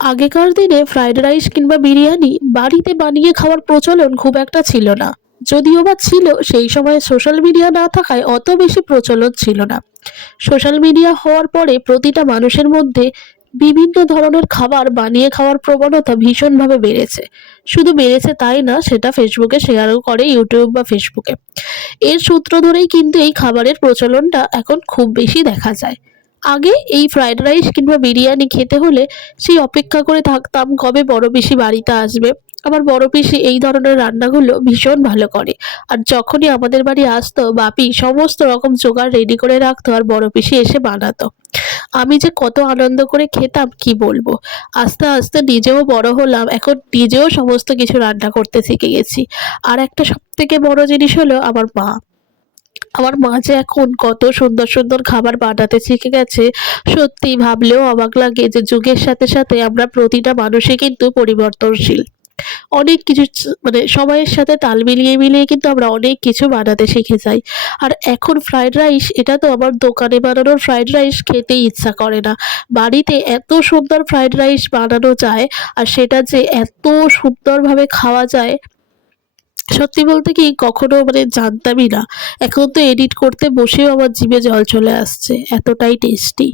আগেকার দিনে fried rice কিংবা বিরিয়ানি বাড়িতে বানিয়ে খাওয়ার প্রচলন খুব একটা ছিল না। যদিও বা ছিল, সেই সময় সোশ্যাল মিডিয়া না থাকায় অত বেশি প্রচলন ছিল না। সোশ্যাল মিডিয়া হওয়ার পরে প্রতিটা মানুষের মধ্যে বিভিন্ন ধরনের খাবার বানিয়ে খাওয়ার প্রবণতা ভীষণভাবে বেড়েছে। শুধু বেড়েছে তাই না, সেটা ফেসবুকে শেয়ারও করে, ইউটিউব বা ফেসবুকে। এর সূত্র ধরেই কিন্তু এই খাবারের প্রচলনটা এখন খুব বেশি দেখা যায়। আগে এই ফ্রাইড রাইস কিংবা বিরিয়ানি খেতে হলে সেই অপেক্ষা করে থাকতাম কবে বড় পিসি বাড়িতে আসবে। আমার বড় পিসি এই ধরনের রান্নাগুলো ভীষণ ভালো করে। আর যখনই আমাদের বাড়ি আসতো, বাপি সমস্ত রকম জোগাড় রেডি করে রাখতো আর বড় পিসি এসে বানাতো। আমি যে কত আনন্দ করে খেতাম কি বলবো। আস্তে আস্তে নিজেও বড় হলাম, এখন নিজেও সমস্ত কিছু রান্না করতে শিখে গেছি। আর একটা সব থেকে বড় জিনিস হলো আমার মা যে এখন কত সুন্দর সুন্দর খাবার বানাতে শিখে গেছে, সত্যি ভাবলেও অবাক লাগে যে যুগের সাথে সাথে আমরা প্রতিটা মানুষই কিন্তু পরিবর্তনশীল। অনেক কিছু মানে সময়ের সাথে তাল মিলিয়ে মিলিয়ে কিন্তু আমরা অনেক কিছু বানাতে শিখে যাই। আর এখন ফ্রাইড রাইস, এটা তো আমার দোকানে বানানোর ফ্রাইড রাইস খেতেই ইচ্ছা করে না। বাড়িতে এত সুন্দর ফ্রাইড রাইস বানানো যায়, আর সেটা যে এত সুন্দরভাবে খাওয়া যায়, সত্যি বলতে কি কখনো জানতামই না। এখন তো এডিট করতে বসেও আমার জিভে জল চলে আসছে, এতটাই টেস্টি।